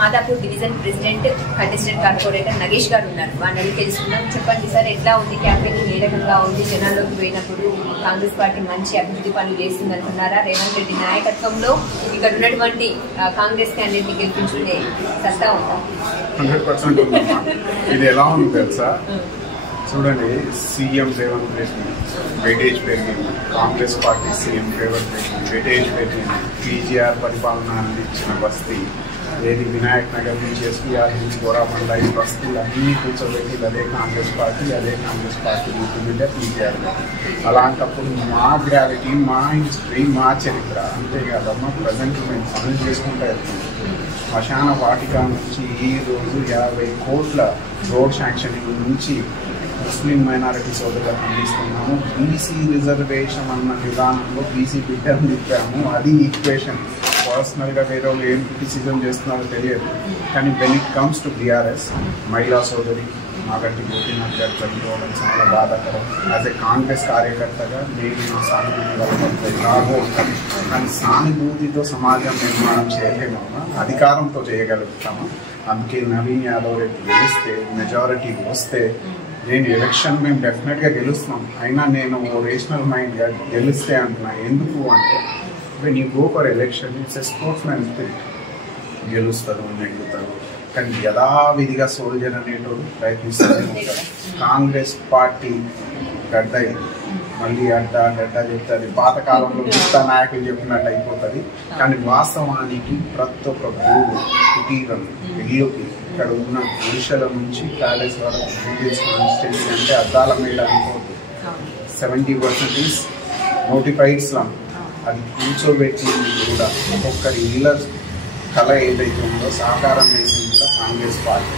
Madhapur division president contestant corporator Nagesh గారు ఉన్నారు. వారిని తెలుసుకున్నాం. చెప్పండి సార్, ఎట్లా ఉంది క్యాంపెయినింగ్, ఏ రకంగా ఉంది? జనాల్లోకి పోయినప్పుడు కాంగ్రెస్ పార్టీ మంచి అభివృద్ధి పనులు చేస్తుంది అనుకున్నారా? రేవంత్ రెడ్డి నాయకత్వంలో ఇక్కడ ఉన్నటువంటి కాంగ్రెస్ క్యాండిడేట్ ని గెలిపించుకునే సత్తా ఉందా? 100% ఉందమ్మా. ఇది ఎలా ఉంది తెలుసా? చూడండి, సీఎం రేవంత్ రెడ్డి వెయిటేజ్ పెరిగింది, Congress party CM Revanth Reddy weightage పెరిగింది, పీజీఆర్ పరిపాలన అందించిన బస్తీ ఏది వినాయక్ నగర్ నుంచి ఎస్పీఆర్ నుంచి గోరామండ ఈ బస్తీలు అన్నీ కూర్చోబెట్టి అదే కాంగ్రెస్ పార్టీ ఉంటుందంటే పీజీఆర్. అలాంటప్పుడు మా గ్రావిటీ, మా హిస్టరీ, మా చరిత్ర అంతేకాదమ్మా. ప్రజెంట్ మేము పనులు చేసుకుంటూ వెళ్తున్నాం. శ్మశాన వాటిక నుంచి ఈరోజు 50 కోట్ల రోడ్ శాంక్షనింగ్ నుంచి ముస్లిం మైనారిటీ సోదరులకు అందిస్తున్నాము. బీసీ రిజర్వేషన్ అన్న విధానంలో బీసీ బిడ్డను తిప్పాము. అది ఈక్వేషన్. పర్సనల్గా వేరే వాళ్ళు ఏం క్రిటిసిజం చేస్తున్నారో తెలియదు, కానీ when it comes to BRS మహిళా సోదరి మాగంటి గోపీనాథ్ గారు చనిపోవడం చాలా బాధాకరం. యాజ్ ఏ కాంగ్రెస్ కార్యకర్తగా నేను నా సానుభూతి వాళ్ళంతా ఎలాగో ఉంటాను, కానీ సానుభూతితో సమాజం నిర్మాణం చేయలేమన్నా, అధికారంతో చేయగలుగుతాము. అందుకే నవీన్ యాదవ్ రేపు గెలిస్తే, మెజారిటీ వస్తే, నేను ఎలక్షన్ మేము డెఫినెట్గా గెలుస్తున్నాం. అయినా నేను రేషనల్ మైండ్గా గెలిస్తే అంటున్నా. ఎందుకు అంటే when you go for election, it's a sportsman spirit. గెలుస్తారు, నెగ్గుతారు, కానీ యథావిధిగా సోల్జర్ అనేటోడు ప్రయత్నిస్తూనే ఉంటారు. కాంగ్రెస్ పార్టీ గడ్డ మళ్ళీ గడ్డ చెప్తుంది. పాతకాలంలో గుప్తా నాయకులు చెప్పినట్టు అయిపోతుంది. కానీ వాస్తవానికి ప్రతి ఒక్క గూడు, కుటీరం, ఇల్లుకి ఇక్కడ ఉన్న పురుషుల నుంచి ప్యాలెస్ వరకు కాన్స్టిట్యూన్సీ అంటే అద్దాల మీద అనుకోవద్దు. 70% ఈస్ నోటిఫైడ్ స్లమ్. అది కూర్చోబెట్టింది కూడా ఒక్కొక్కరి ఇళ్ళ కళ ఏదైతే ఉందో సాకారం చేసింది కూడా కాంగ్రెస్ పార్టీ.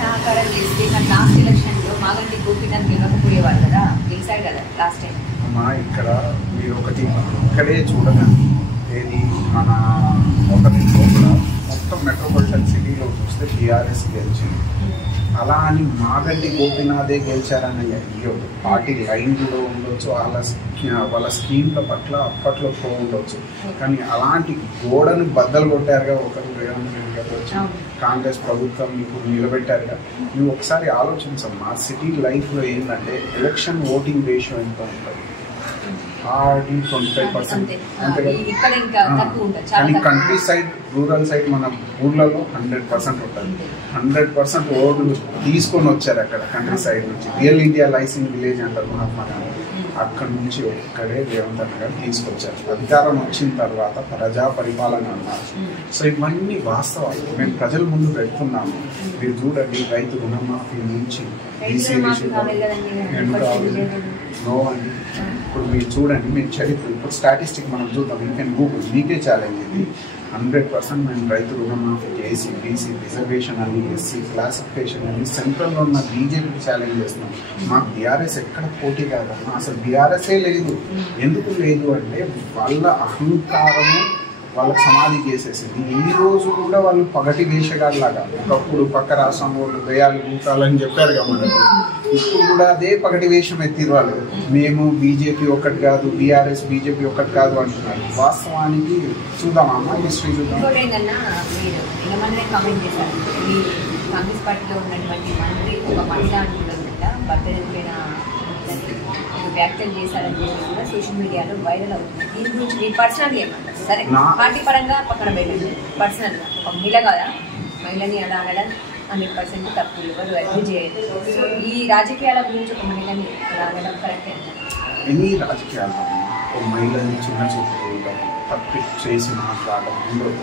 సహకారం చేస్తే లాస్ట్ ఎలక్షన్ లో మాగంటి గోపీనాథ్ గెలవకపోయేవారు కదా, గెలిచారు కదా లాస్ట్ టైం. అమ్మా, ఇక్కడ మీరు ఒకటి ఇక్కడే చూడకండి, ఏది మన ఒకటి కూడా మొత్తం మెట్రోపాలిటన్ సిటీలో చూస్తే టీఆర్ఎస్ గెలిచింది. అలా అని మాగంటి గోపీనాథే గెలిచారని ఇవ్వదు. పార్టీ లైన్ కూడా ఉండొచ్చు, వాళ్ళ స్కీమ్ల పట్ల అప్పట్లో ఉండొచ్చు, కానీ అలాంటి గోడను బద్దలు కొట్టారుగా ఒకరు రేవంత్ రెడ్డి గారు వచ్చి కాంగ్రెస్ ప్రభుత్వం ఇప్పుడు నిలబెట్టారుగా. నువ్వు ఒకసారి ఆలోచించమ్మా, సిటీ లైఫ్లో ఏంటంటే ఎలక్షన్ ఓటింగ్ రేషియో ఎంత ఉంటుంది? 25%. కానీ కంట్రీ సైడ్, రూరల్ సైడ్ మన ఊర్లలో 100% ఉంటుంది. 100% ఓట్లు తీసుకొని వచ్చారు అక్కడ కంట్రీ సైడ్ నుంచి. రియల్ ఇండియా లైసింగ్ విలేజ్ అంటారు మహాత్మా గాంధీ. అక్కడ నుంచి ఒక్కడే రేవంత్ అన్న గారు తీసుకొచ్చారు. అధికారం వచ్చిన తర్వాత ప్రజా పరిపాలన అన్నారు. సో ఇవన్నీ వాస్తవాలు మేము ప్రజల ముందు పెడుతున్నాము. మీరు చూడండి, రైతు రుణమాఫీ నుంచి బీసీ నో అండి. ఇప్పుడు మీరు చూడండి, మేము చరిత్ర ఇప్పుడు స్టాటిస్టిక్ మనం చూద్దాం. యూ కెన్ గూగుల్, మీకే ఛాలెంజ్ ఇది. 100% మేము రైతు రుణమాఫీకి ఏసీ, బీసీ రిజర్వేషన్ అని, ఎస్సీ క్లాసిఫికేషన్ అని సెంట్రల్లో ఉన్న బీజేపీకి ఛాలెంజ్ చేస్తున్నాం. మాకు బీఆర్ఎస్ ఎక్కడ పోటీ కాదమ్మా, అసలు బీఆర్ఎస్ఏ లేదు. ఎందుకు లేదు అంటే వాళ్ళ అహంకారము వాళ్ళకి సమాధి చేసేసింది. ఈ రోజు కూడా వాళ్ళు పగటి వేషగాళ్ళలాగా, ఒకప్పుడు పక్క రాష్ట్రం వాళ్ళు దయాలు భూతాలని చెప్పారు కదా మనకు, ఇప్పుడు కూడా అదే పగటి వేషం ఎత్తిరు వాళ్ళు. మేము బీజేపీ ఒక్కటి కాదు, బీఆర్ఎస్ బీజేపీ ఒక్కటి కాదు అంటున్నారు. వాస్తవానికి చూద్దామమ్మా, హిస్టరీ చూద్దాం. కాంగ్రెస్ పార్టీలో ఉన్నటువంటి మంత్రి ఒక మహిళ అంటుందంట, భర్త చనిపోయిన వ్యాఖ్యలు చేశారని చెప్పి కూడా సోషల్ మీడియాలో వైరల్ అవుతుంది. దీని గురించి మీ పర్సనల్ ఏమంటారు? సరే, పార్టీ పరంగా పక్కన పెట్టండి, పర్సనల్ గా ఒక మహిళ కదా, మహిళని అలా అనడం 100% తప్పు, ఎవరు అగ్రీ చేయదు. సో ఈ రాజకీయాల గురించి ఒక మహిళని అలా అనడం కరెక్టే? ఎన్ని రాజకీయాలు ఒక మహిళని చిన్న చూపు తప్పి చేసి మాట్లాడడం ఉండదు.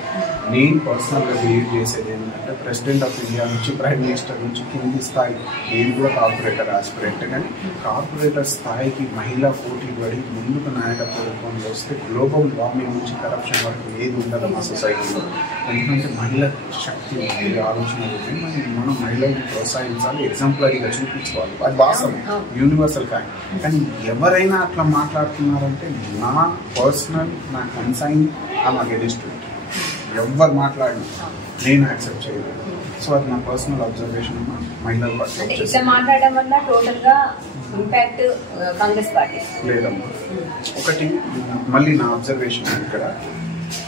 నేను పర్సనల్గా బిలీవ్ చేసేది ఏంటంటే ప్రెసిడెంట్ ఆఫ్ ఇండియా నుంచి, ప్రైమ్ మినిస్టర్ నుంచి కింది స్థాయి, నేను కూడా కార్పొరేటర్ ఆస్పిరెంట్, కానీ కార్పొరేటర్ స్థాయికి మహిళా పోటీ పడి ముందుకు నాయకత్వ రూపంలో వస్తే గ్లోబల్ వార్మింగ్ నుంచి కరప్షన్ వరకు ఏది ఉండదు మా సొసైటీలో. ఎందుకంటే మహిళ శక్తి, మహిళ ఆలోచనలు మనం మహిళల్ని ప్రోత్సహించాలి, ఎగ్జాంపులరీగా చూపించుకోవాలి. అది వాస్తవం, యూనివర్సల్ ఫ్యాక్ట్. కానీ ఎవరైనా అట్లా మాట్లాడుతున్నారంటే నా పర్సనల్, నా కన్సైన్ ఆమె అగెనిస్ట్ ఇట్. ఎవరు మాట్లాడినా నేను యాక్సెప్ట్ చేయలేదు. సో అది నా పర్సనల్ అబ్జర్వేషన్. మహిళల పట్ల మాట్లాడడం వల్ల టోటల్ గా ఇంపాక్ట్ కాంగ్రెస్ పార్టీ లేదమ్మా. ఒకటి మళ్ళీ నా అబ్జర్వేషన్ ఇక్కడ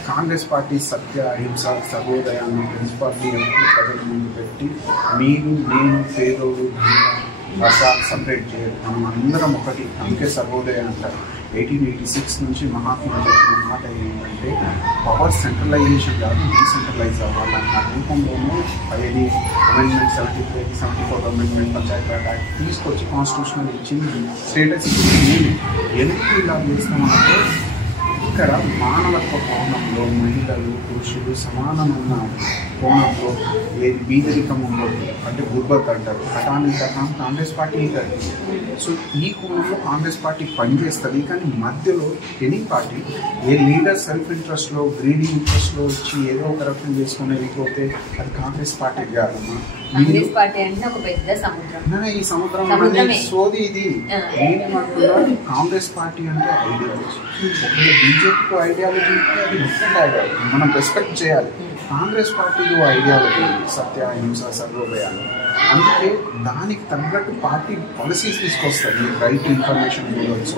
కాంగ్రెస్ పార్టీ సత్య అహింస సర్వోదయాన్ని ప్రిన్సిపాల్ని ఎప్పుడు ప్రజల ముందు పెట్టి మీరు నేను పేదోడు వర్షాలు సపరేట్ చేయరు, మనం అందరం ఒకటి, అందుకే సర్వోదయ అంటారు. 1886 నుంచి మహాత్మా చెప్పిన మాట ఏంటంటే పవర్ సెంట్రలైజేషన్ కాదు డీసెంట్రలైజ్ అవ్వాలన్న రూపంలోనూ అది amendment 73, 74 amendment Panchayati Raj act తీసుకొచ్చి కాన్స్టిట్యూషనల్ ఇచ్చింది, స్టేటస్ ఇచ్చింది. ఎందుకు ఇలా చేస్తామంటే ఇక్కడ మానవత్వ కోణంలో మహిళలు పురుషులు సమానమైన కోణంలో ఏది బీదరికం ఉండదు, అంటే గుర్బత్ అంటారు, అటాన్ని కాంగ్రెస్ పార్టీ అవుతుంది. సో ఈ కోణంలో కాంగ్రెస్ పార్టీ పనిచేస్తుంది. కానీ మధ్యలో ఎనీ పార్టీ ఏ లీడర్ సెల్ఫ్ ఇంట్రెస్ట్లో గ్రీడీ ఇంట్రెస్ట్లో వచ్చి ఏదో ఒక రకం చేసుకుని వెళ్ళిపోతే అది కాంగ్రెస్ పార్టీ కాదమ్మా. కాంగ్రెస్ పార్టీ అంటే ఒక పెద్ద సముద్రం, ఈ సముద్రం సోది ఇది. నేనేమంటున్నా కాంగ్రెస్ పార్టీ అంటే ఐడియాలజీ, ఒకవేళ బీజేపీకి ఐడియాలజీ ఉంటే అది డిఫరెంట్ ఐడియాలజీ, మనం రెస్పెక్ట్ చేయాలి. కాంగ్రెస్ పార్టీలో ఐడియాలజీ సత్య అహింస సర్వోదయాలు, అందుకే దానికి తగ్గట్టు పార్టీ పాలసీస్ తీసుకొస్తుంది. రైట్ టు ఇన్ఫర్మేషన్ చూడవచ్చు,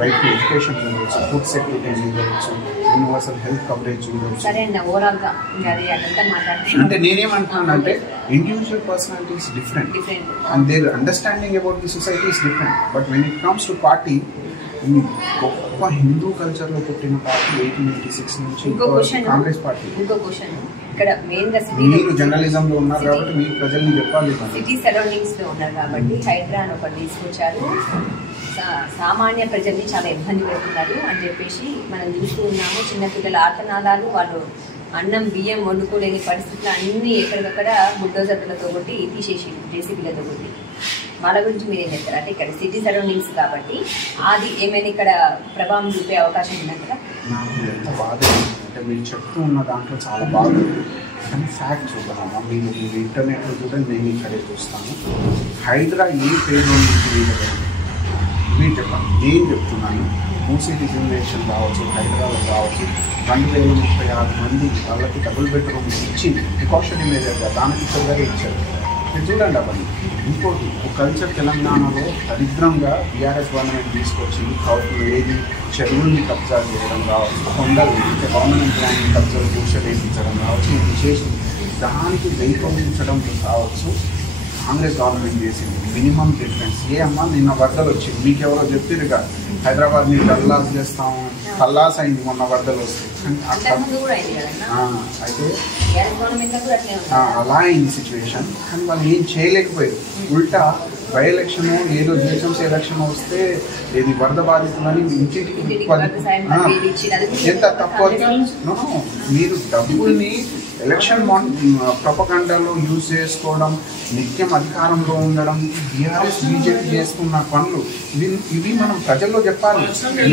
రైట్ టు ఎడ్యుకేషన్ చూడవచ్చు, ఫుడ్ సెక్యూరిటీ చూడవచ్చు, యూనివర్సల్ హెల్త్ కవరేజ్ చూడవచ్చు. అంటే నేనేమంటున్నానంటే individual personality is different and their understanding about the society is different. But when it comes to party, గొప్ప Hindu culture లో పుట్టిన పార్టీ 1886 నుంచి కాంగ్రెస్ పార్టీ. ఇక్కడ మెయిన్ గా మీరు జర్నలిజం లో ఉన్నారు కాబట్టి మీరు ప్రజల్ని చెప్పాలి. సిటీ సరౌండింగ్స్ లో ఉన్నారు కాబట్టి హైడ్రా అని ఒకటి తీసుకొచ్చారు. సామాన్య ప్రజల్ని చాలా ఇబ్బంది పెడుతున్నారు అని చెప్పేసి మనం చూస్తూ ఉన్నాము. చిన్నపిల్లల ఆర్తనాదాలు, వాళ్ళు అన్నం బియ్యం వండుకోలేని పరిస్థితులు అన్నీ ఎక్కడికక్కడ బుల్డోజర్లతో కొట్టి తీసేసి జేసీబీలతో కొట్టి. వాళ్ళ గురించి మీరేం చెప్తారు? అంటే ఇక్కడ సిటీ సరౌండింగ్స్ కాబట్టి అది ఏమైనా ఇక్కడ ప్రభావం చూపే అవకాశం ఉందంటారా? నాకు ఎంత బాధ అంటే మీరు చెప్తూ ఉన్న దాంట్లో చాలా బాధ, కానీ ఫ్యాక్ట్ చూద్దామమ్మా. మీరు ఇంటర్నెట్లో చూడండి, నేను ఇక్కడే చూస్తాను. హైడ్రా ఏ పేరు మీరు చెప్పండి, నేను చెప్తున్నాను. మూసీ రిజర్వేషన్ కావచ్చు, హైదరాబాద్ కావచ్చు, 2036 మంది వాళ్ళకి డబుల్ బెడ్రూమ్స్ ఇచ్చింది ప్రికాషనరీ మెజర్గా, దానికి తొందరగా ఇచ్చారు. మీరు చూడండి అవన్నీ. ఇంకోటి ఒక కల్చర్ తెలంగాణలో దరిద్రంగా బీఆర్ఎస్ గవర్నమెంట్ తీసుకొచ్చింది. ఏది చెరువుల్ని కబ్జా చేయడం కావచ్చు, కొండలు గవర్నమెంట్ ల్యాండ్ కబ్జాలు కూర్చోలేపించడం కావచ్చు, ఇది చేసింది. దానికి వెయిటించడం కావచ్చు కాంగ్రెస్ గవర్నమెంట్ చేసింది. మినిమం డిఫరెన్స్ ఏ అమ్మా, నిన్న వరదలు వచ్చింది, మీకు ఎవరో చెప్పారుగా హైదరాబాద్ మీరు డల్లాస్ చేస్తాము, కల్లాస్ అయింది మొన్న వరదలు వస్తాయి. అయితే అలా అయింది సిచ్యువేషన్. కానీ వాళ్ళు ఏం చేయలేకపోయారు. ఉల్టా బై ఎలక్షన్ ఏదో జిహెచ్ఎంసీ ఎలక్షన్ వస్తే ఏది వరద బాధితులని ఇంటింటికి ఎంత తక్కువ. మీరు డబ్బుల్ని ఎలక్షన్ ప్రొపగండాలో యూజ్ చేసుకోవడం, నిత్యం అధికారంలో ఉండడం, బీఆర్ఎస్ బీజేపీ చేసుకున్న పనులు ఇవి మనం ప్రజల్లో చెప్పాలి.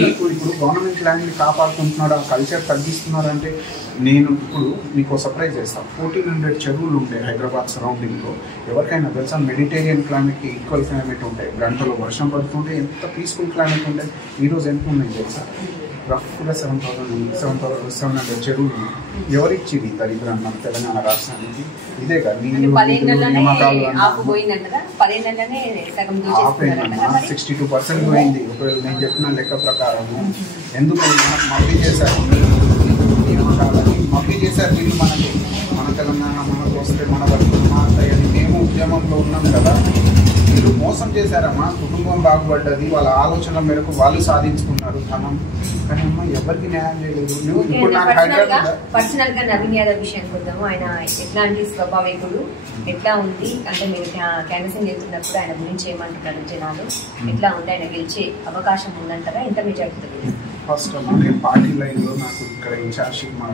మీకు ఇప్పుడు గవర్నమెంట్ ల్యాండ్ని కాపాడుకుంటున్నాడు, ఆ కల్చర్ తగ్గిస్తున్నారు అంటే నేను ఇప్పుడు మీకు సర్ప్రైజ్ చేస్తాను. 1400 చెరువులు ఉంటాయి హైదరాబాద్ సరౌండింగ్లో. ఎవరికైనా తెలుసా? మెడిటేరియన్ క్లైమేట్కి ఈక్వల్ క్లైమేట్ ఉంటాయి. గంటలో వర్షం పడుతుంటే ఎంత పీస్ఫుల్ క్లైమేట్ ఉంటాయి. ఈరోజు ఎంత ఉన్నాయి తెలుసా? రఫ్గా 700 చెరువులు. ఎవరిచ్చింది దరిద్రం మన తెలంగాణ రాష్ట్రానికి? ఇదే కదా నీళ్ళు 62% పోయింది. ఒకవేళ నేను చెప్పిన లెక్క ప్రకారము. ఎందుకు మబ్బీ చేశారు, మబ్బీ చేశారు వీళ్ళు మనకి. మన తెలంగాణ మనకు వస్తే మన బతుకు మారుతాయని మేము ఉద్యమంలో ఉన్నాం కదా. వీళ్ళు మోసం చేశారమ్మా. కుటుంబం బాగుపడ్డది, వాళ్ళ ఆలోచన మేరకు వాళ్ళు సాధించుకున్నారు ధనం. కానీ అమ్మ ఎవరికి న్యాయం చేయలేదు. పర్సనల్ గా నవీన్ యాదవ్ విషయానికి వద్దాము. ఆయన ఎట్లాంటి స్వభావికుడు, ఎట్లా ఉంది అంటే మీరు క్యాన్వసింగ్ వెళ్తున్నప్పుడు ఆయన గురించి ఏమంటున్నారు జనాలు, ఎట్లా ఉంది, ఆయన గెలిచే అవకాశం ఉందంటారా? ఎంత మెజారిటీ? ఫస్ట్ నేను పార్టీ లైన్లో నాకు ఇక్కడ ఇన్ఛార్జ్ మన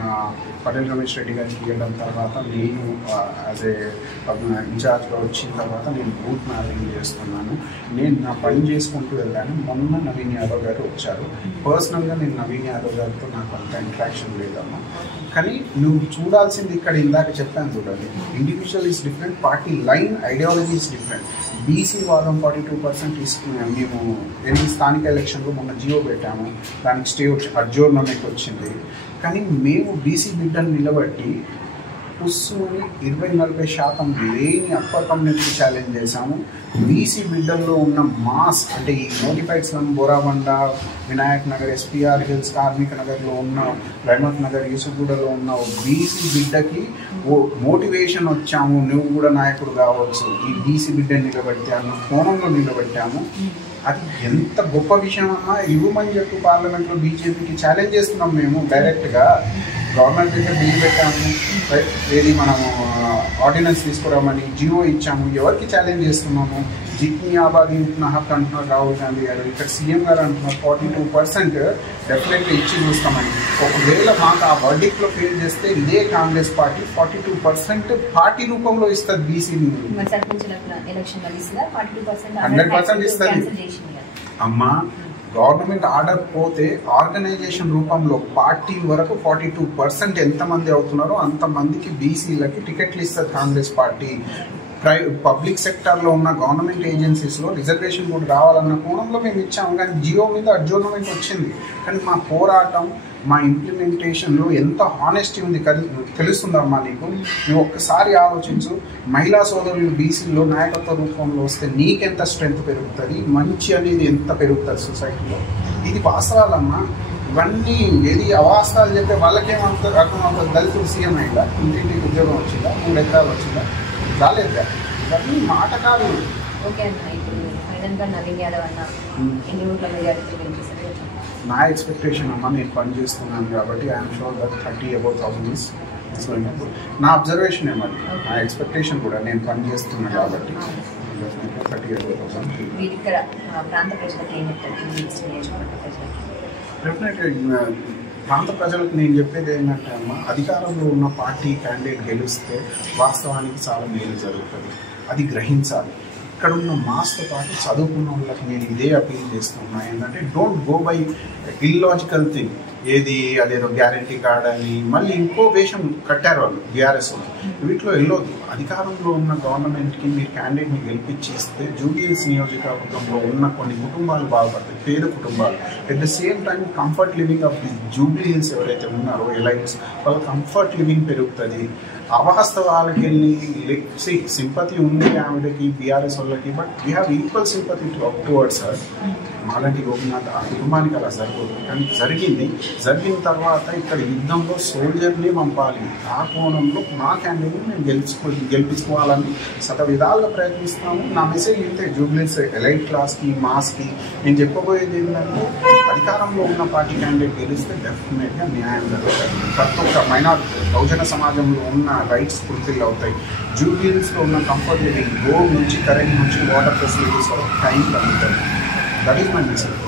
పటేల్ రమేష్ రెడ్డి గారికి ఇవ్వడం తర్వాత నేను యాజ్ ఏ ఇన్ఛార్జ్గా వచ్చిన తర్వాత నేను బూత్ మ్యాపింగ్ చేస్తున్నాను. నేను నా పని చేసుకుంటూ వెళ్ళాను. మొన్న నవీన్ యాదవ్ గారు వచ్చారు. పర్సనల్గా నేను నవీన్ యాదవ్ గారితో నాకు అంత ఇంట్రాక్షన్ లేదమ్మా. కానీ నువ్వు చూడాల్సింది ఇక్కడ ఇందాక చెప్పాను చూడండి, individual is different, party line ideology is different. BC వాదం 42% మేము ఎన్ని స్థానిక ఎలక్షన్లో మొన్న జియో పెట్టాము, దానికి స్టే వచ్చి అడ్జోర్నమెంట్ వచ్చింది. కానీ మేము బీసీ బిడ్డను నిలబట్టి పుస్సుని 20-40% లేని అప్పర్ కమ్యూనిటీ ఛాలెంజ్ చేశాము. బీసీ బిడ్డల్లో ఉన్న మాస్ అంటే ఈ notified slum Borabanda, Vinayak Nagar, SPR hills, కార్మిక నగర్లో ఉన్న రహమత్ నగర్, యూసుఫ్గూడలో ఉన్న బీసీ బిడ్డకి ఓ మోటివేషన్ వచ్చాము, నువ్వు కూడా నాయకుడు కావచ్చు, ఈ బీసీ బిడ్డని నిలబెడితే అన్న కోణంలో నిలబెట్టాము. అది ఎంత గొప్ప విషయం అన్నా, ఇవ్వమని చెప్పి పార్లమెంట్లో బీజేపీకి ఛాలెంజ్ చేస్తున్నాం. మేము డైరెక్ట్గా గవర్నమెంట్ దగ్గర బిల్లు పెట్టాము, ఏది మనము ఆర్డినెన్స్ తీసుకురామని జియో ఇచ్చాము. ఎవరికి ఛాలెంజ్ చేస్తున్నాము? జిట్నీ ఆబాదీ ఉప్నా హక్ అంటున్నారు రాహుల్ గాంధీ గారు, ఇక్కడ సీఎం గారు అంటున్నారు 42% డెఫినెట్గా ఇచ్చి చూస్తామని. ఒకవేళ మాకు ఆ వర్డిక్ట్లో ఫెయిల్ చేస్తే ఇదే కాంగ్రెస్ పార్టీ 42% పార్టీ రూపంలో ఇస్తుంది బీసీని. 100% ఇస్తుంది అమ్మా. గవర్నమెంట్ ఆర్డర్ పోతే ఆర్గనైజేషన్ రూపంలో పార్టీ వరకు 42% ఎంతమంది అవుతున్నారో అంతమందికి బీసీలకి టికెట్లు ఇస్తుంది కాంగ్రెస్ పార్టీ. పబ్లిక్ సెక్టార్లో ఉన్న గవర్నమెంట్ ఏజెన్సీస్లో రిజర్వేషన్ కూడా రావాలన్న కోణంలో మేము ఇచ్చాము. కానీ జియో మీద అడ్జోర్నమెంట్ వచ్చింది. కానీ మా పోరాటం, మా ఇంప్లిమెంటేషన్లో ఎంత హానెస్టీ ఉంది తెలుస్తుందమ్మా నీకు. నువ్వు ఒక్కసారి ఆలోచించు, మహిళా సోదరులు బీసీలో నాయకత్వ రూపంలో వస్తే నీకెంత స్ట్రెంత్ పెరుగుతుంది, మంచి అనేది ఎంత పెరుగుతుంది సొసైటీలో. ఇది వాస్తవాలమ్మా. ఇవన్నీ ఏది అవాస్తవాలు చెప్పే వాళ్ళకేమంత అర్థమవుతుంది. దళితులు సీఎం అయిందా, ఇంటింటికి ఉద్యోగం వచ్చిందా, 3 ఎకరాలు వచ్చిందా, రాలేదా? ఇవన్నీ మాట కాదు. ఓకే అన్న, ఇప్పుడు ఫైనల్గా నవీన్ యాదవ్ అన్న ఎన్ని ఓట్ల మెజారిటీ గెలిచేసారు? నా ఎక్స్పెక్టేషన్ అమ్మ, నేను పని చేస్తున్నాను కాబట్టి I'm sure that 30,000 is going. నా అబ్జర్వేషన్ ఏమది, నా ఎక్స్పెక్టేషన్ కూడా నేను పని చేస్తున్నాను కాబట్టి 30,000. ఇక్కడ ప్రాంత ప్రజలకు ఏం చెప్తారు? డెఫినెట్గా ప్రాంత ప్రజలకు నేను చెప్పేది ఏంటంటే అమ్మ, అధికారంలో ఉన్న పార్టీ క్యాండిడేట్ గెలిస్తే వాస్తవానికి చాలా మేలు జరుగుతుంది. అది గ్రహించాలి. ఇక్కడ ఉన్న మాస్తో పాటు చదువుకున్న వాళ్ళకి నేను ఇదే అపీల్ చేస్తున్నా ఏంటంటే, don't go by illogical thing. ఏది అదేదో గ్యారంటీ కార్డ్ అని మళ్ళీ ఇంకో వేషం కట్టారు వాళ్ళు బీఆర్ఎస్ వాళ్ళు. వీటిలో వెళ్ళొద్దు. అధికారంలో ఉన్న గవర్నమెంట్కి మీరు క్యాండిడేట్ని గెలిపించేస్తే జూబ్లీహిల్స్ నియోజకవర్గంలో ఉన్న కొన్ని కుటుంబాలు బాగుపడతాయి, పేద కుటుంబాలు. At the same time comfort living of the Jubilee Hills ఎవరైతే ఉన్నారో ఎలైట్స్, వాళ్ళ కంఫర్ట్ లివింగ్ పెరుగుతుంది. అవాస్తవాలకి వెళ్ళి సింపతి ఉంది ఆవిడకి, బీఆర్ఎస్ వాళ్ళకి, but we have equal sympathy towards her. మాలాంటి గోపినాథ్ ఆ కుటుంబానికి అలా జరగదు. కానీ జరిగిన తర్వాత ఇక్కడ యుద్ధంలో సోల్జర్ని పంపాలి. ఆ కోణంలో మా క్యాండిడేట్ని మేము గెలిపించుకోవాలని శత విధాలుగా ప్రయత్నిస్తాము. నా మెసేజ్ ఇంతే, జూబ్లీహిల్స్ ఎలైట్ క్లాస్కి, మాస్కి నేను చెప్పబోయేది ఏంటంటే, అధికారంలో ఉన్న పార్టీ క్యాండిడేట్ గెలిస్తే డెఫినెట్గా న్యాయం జరుగుతుంది. ప్రతి ఒక్క మైనారిటీ బహుజన సమాజంలో ఉన్న రైట్స్ ఫుల్ఫిల్ అవుతాయి. జూబ్లీహిల్స్లో ఉన్న కంఫర్ట్ లివింగ్, రోడ్ నుంచి, కరెంట్ నుంచి, వాటర్ ఫెసిలిటీస్ వరకు టైం తగ్గుతుంది. That is my message.